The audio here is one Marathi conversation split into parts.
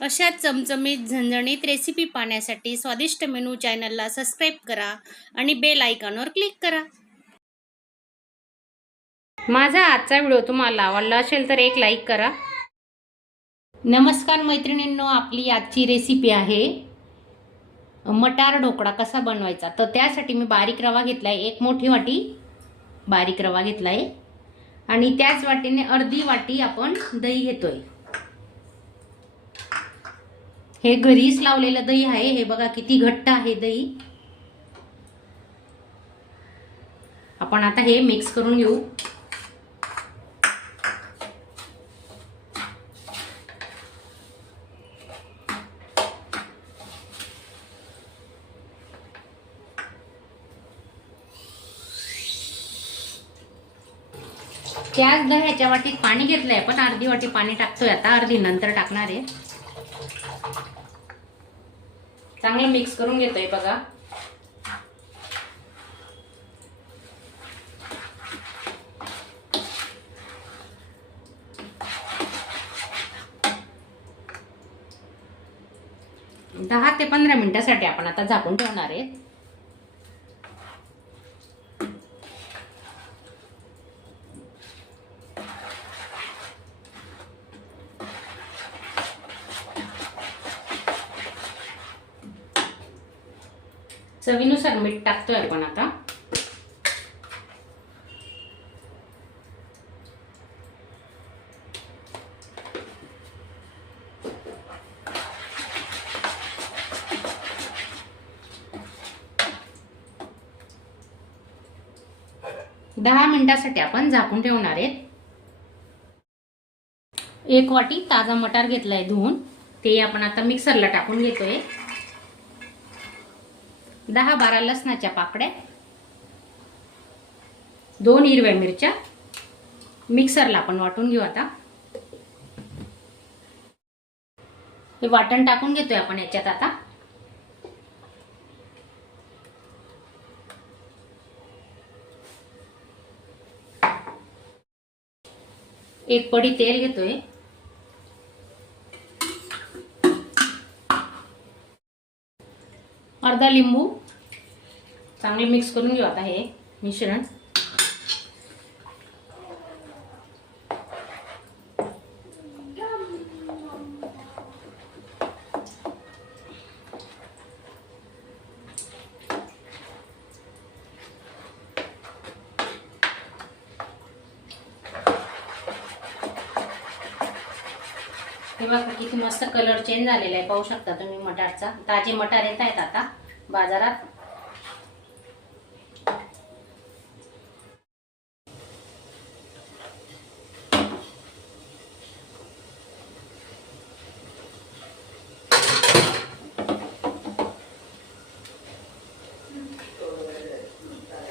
अशा चमचमीत झणझणीत रेसिपी पाहण्यासाठी स्वादिष्ट मेनू चॅनलला सबस्क्राईब करा आणि बेल आयकॉनवर क्लिक करा। माझा आजचा व्हिडिओ तुम्हाला आवडला असेल तर एक लाईक करा। नमस्कार मैत्रिणींनो, आपली आजची रेसिपी आहे मटार ढोकळा कसा बनवायचा। तर त्यासाठी मी बारीक रवा घेतलाय, एक मोठी वाटी बारीक रवा घेतलाय आणि त्याच वाटीने अर्धी वाटी आपण दही घेतोय। हे घरीच लावलेलं दही आहे, हे बघा किती घट्ट आहे दही। आपण आता हे मिक्स करून घेऊ। त्याच दह्याच्या वाटीत पाणी घेतलंय, पण अर्धी वाटी पाणी टाकतोय आता, अर्धी नंतर टाकणार आहे। चांगलं मिक्स करून घेतोय बघा। दहा ते 15 मिनिटांसाठी आपण आता झाकून ठेवणार आहे। चवीनुसार मीठ टाकतोय आपण आता। दहा मिनिटांसाठी आपण झाकून ठेवणार आहे। एक वाटी ताजा मटार घेतलाय धुवून, ते आपण आता मिक्सरला टाकून घेतोय। 10-12 लसणाच्या पाकड्या, 2 हिरव्या मिरच्या मिक्सरला आपण वाटून घेऊ आता। हे वाटण टाकून घेतोय आपण याच्यात आता। एक पडी तेल घेतोय, अर्धा लिंबू, चांगले मिक्स करून घेऊ आता हे मिश्रण। हे बघा किती मस्त कलर चेंज झालेला आहे, पाहू शकता तुम्ही मटारचा। ताजे मटार येत आहेत आता बाजारात।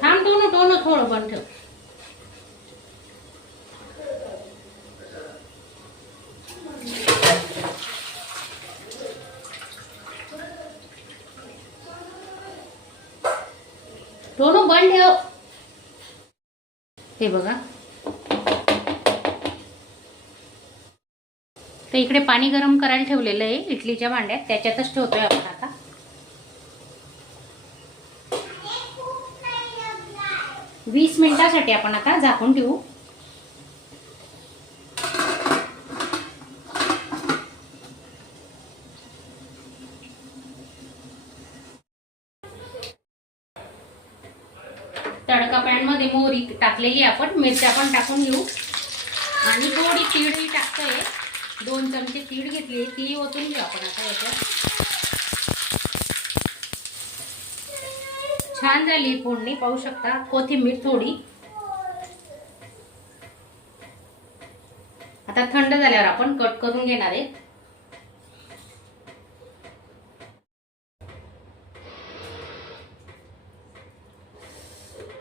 थांब टोनो थोडं बंद ठेव। टोनो बंद ठेव। हे बघा, तर इकडे पाणी गरम करायला ठेवलेलं आहे इडलीच्या भांड्यात, त्याच्यातच ठेवतोय आपण आता। वीस मिनिटांसाठी आपण आता झाकून ठेवू। तडका पॅन मध्ये मोहरी टाकलेली आपण, मिरच्या पण टाकून घेऊ आणि थोडी तीळही टाकतोय। 2 चमचे तीळ घेतली, ती ओतून घेऊ आपण आता याच्यात। छान झाली फोडणी, पाहू शकता। कोथिंबीर थोडी। आता थंड झाल्यावर आपण कट करून घेणार आहे।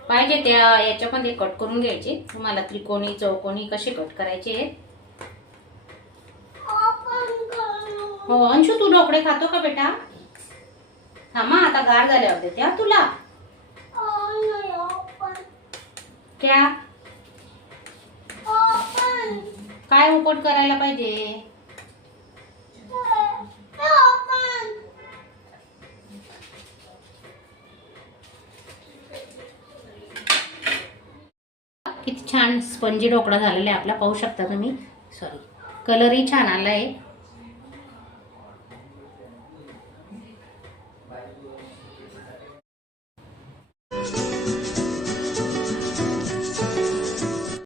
पाहिजे त्या याच्यामध्ये कट करून घ्यायचे, तुम्हाला त्रिकोणी चौकोनी कसे कट करायचे। हो अंशू, तू ढोकळे खातो का बेटा? थांबा आता गार झाल्यावर देते हा तुला। क्या काय उपट करायला पाहिजे? छान स्पंजी ढोकळा झालेला आहे आपला, पाहू शकता तुम्ही. सॉरी, कलरही छान आला आहे.